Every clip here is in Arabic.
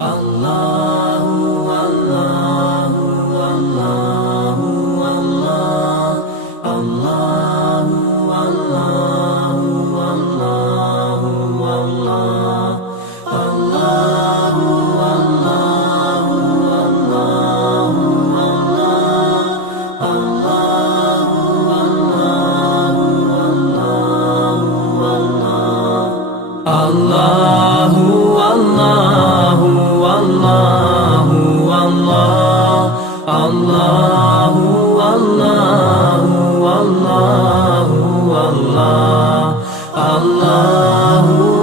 Allahu Allahu Allahu Allah Allahu Allahu Allahu Allah Allahu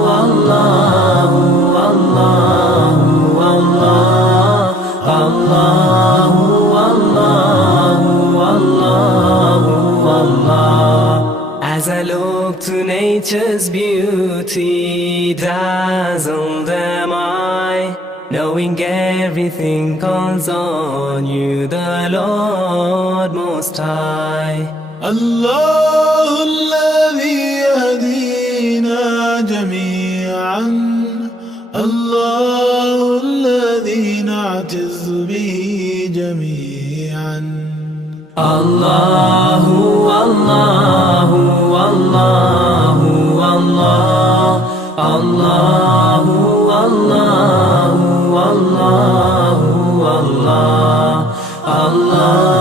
Allahu Allahu Allahu Allahu Allahu As I look to nature's beauty, dazzled am I, knowing everything calls on you, the Lord Most High. الله الذي يهدينا جميعا، الله الذي نعتز به جميعا. الله الله الله الله الله الله الله الله